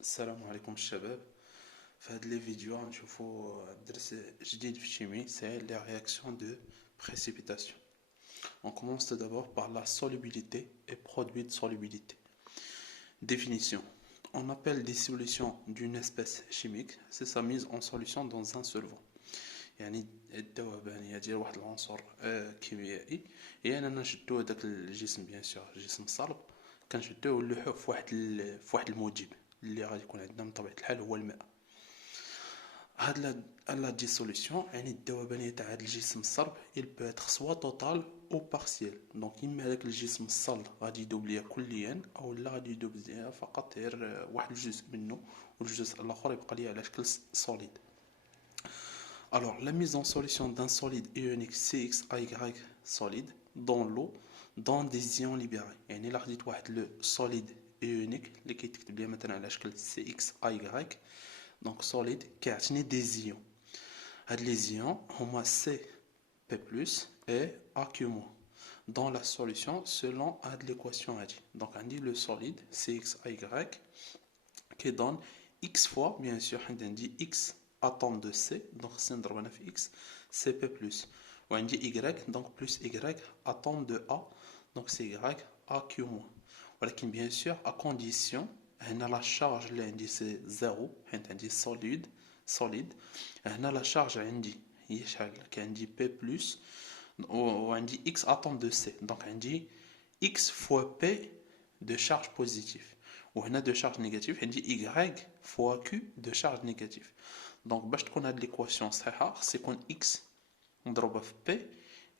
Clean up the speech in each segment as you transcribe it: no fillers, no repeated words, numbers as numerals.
السلام عليكم الشباب. في هاد لي فيديو غنشوفو درس جديد في الشيمي سي les réactions de précipitation. On commence tout d'abord par la solubilité et produit de solubilité. Définition. On appelle des solutions d'une espèce chimique c'est sa mise en solution dans un solvant. يعني الذوبانية ديال واحد العنصر كيميائي هي اننا نشدو هداك الجسم بيان سور جسم صلب كنشدوه ونلوحوه في واحد الموجب اللي غادي يكون عندنا من طبيعة الحال هو الماء. هاد لا ديسوليسيون يعني الذوبانية تاع هاد الجسم الصلب il peut être soit total ou partiel. دونك اما هداك الجسم الصلب غادي يذوب ليا كليا او لا غادي يذوب ليا فقط غير واحد الجزء منه والجزء الاخر يبقى ليا على شكل سوليد. Alors, la mise en solution d'un solide ionique CXAY solide dans l'eau dans des ions libérés. يعني إلا خديت واحد لو solide ionique اللي كيتكتب ليا مثلا على شكل CXAY donc solide كيعطيني des ions. هاد les ions هما CP+ et AQ- dans la solution selon هاد l'équation هادي. donc عندي le solide CXAY qui donne X fois bien sûr عندي X atome de C donc c'est نضربنا في X CP+. وعندي Y donc plus Y atome de A donc c'est Y AQ-. ولكن bien sûr à condition هنا la charge اللي عندي c'est 0 حيت عندي solide هنا la charge عندي هي شحال كان عندي P+ وعندي X atome de C donc عندي X fois P de charge positive وهنا de charge négative عندي Y fois Q de charge négative. دونك باش تكون هاد ليكواسيون صحيحه خص يكون X مضروبه في P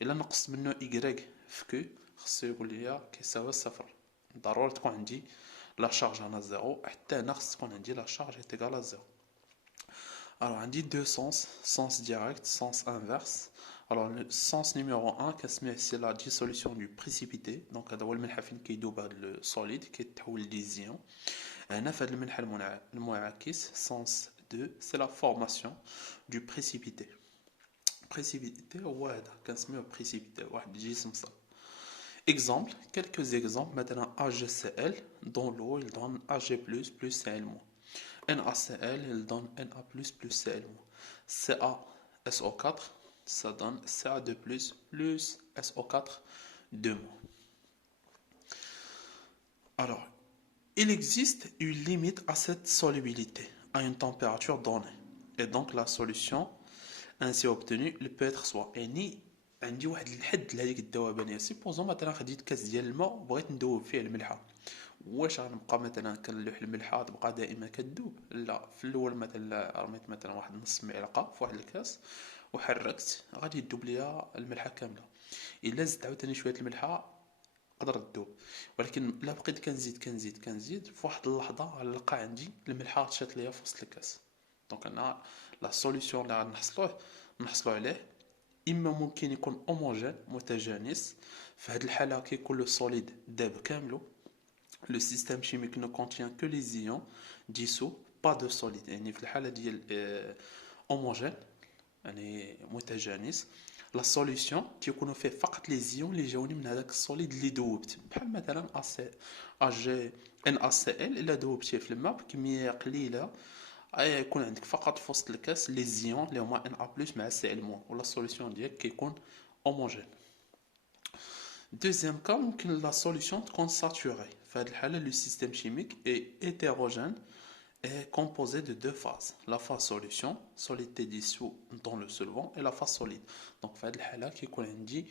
الا نقصت منه Y في Q خصو يقول لي كيساوي صفر. ضروري تكون عندي لا شارج هنا زيرو حتى هنا خص تكون عندي لا شارج ايتيغال زيرو. Alors, on dit deux sens, sens direct, sens inverse. Alors, le sens numéro 1, c'est la dissolution du précipité. Donc, هذا هو الملح فين كيدوب هذا السوليد كيتحول لزيون. هنا في هذا الملح المعاكس sens 2, c'est la formation du précipité. précipité هو هذا كنسميوه précipité واحد الجسم صلب. Exemple, quelques exemples. Maintenant, AgCl dans l'eau, il donne Ag+, plus Cl-. NaCl, il donne Na+, plus Cl-. CaSO4, ça donne Ca2+, plus SO4, 2-. Alors, il existe une limite à cette solubilité, à une température donnée. Et donc, la solution ainsi obtenue peut être soit ni عندي واحد الحد لهذيك الذوبانيه سيبوزون مثلا خديت كاس ديال الماء وبغيت ندوب فيه الملحه واش غنبقى مثلا كنلوح الملحه تبقى دائما كدوب لا في الاول مثلا رميت مثلا واحد نص معلقه في واحد الكاس وحركت غادي تدوب ليا الملحه كامله الا زدت عاوتاني شويه الملحه قدرت تدوب ولكن لا بقيت كنزيد في واحد اللحظه غنلقى عندي الملحه تشات ليا في وسط الكاس دونك انا لا سوليسيون اللي غنحصلو عليه اما ممكن يكون هوموجين متجانس في هذه الحاله كيكون لو سوليد داب كاملو لو سيستيم شيميك نو كونتيان كو لي زيون ديسو با دو سوليد يعني في الحاله ديال هوموجين يعني متجانس لا سوليسيون تيكونوا فيه فقط لي زيون اللي جاوني من هذاك السوليد اللي دوبت بحال مثلا اجي ان اي سي ال الا دوبتيه في الماء بكميه قليله يكون عندك فقط في وسط الكاس لي زيون اللي هما ان ا بلس مع سي ال موان ولا السوليسيون ديالك كيكون هوموجين. دوزيام كا ممكن لا سوليسيون تكون ساتوري في هذه الحاله لو سيستيم شيميك اي هيتيروجين est composé de deux phases. La phase solution, solidité dissous dans le solvant, et la phase solide. Donc, في هذه الحالة كيكون عندي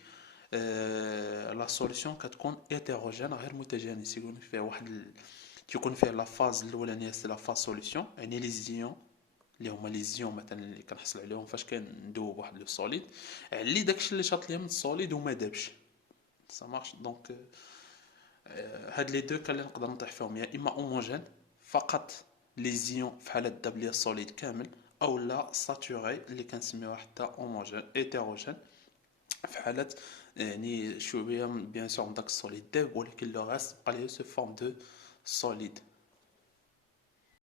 la solution كتكون hétérogène غير متجانس يكون فيها واحد كيكون فيها لا فاز الاولانيه سي لا فاز سوليسيون يعني لي زيون اللي هما لي زيون مثلا اللي كنحصل عليهم فاش كندوب واحد لو سوليد علي داكشي اللي شاط ليا من السوليد وما دابش سا مارش دونك هاد لي دو كان اللي نقدر نطيح فيهم يا اما هوموجين فقط لي زيون في حاله داب ليا السوليد كامل او لا ساتوري اللي كنسميوها حتى هوموجين هيتيروجين في حالة يعني شوية بيان سور من داك السوليد داب ولكن لو غاست بقى ليه سو فورم دو solide.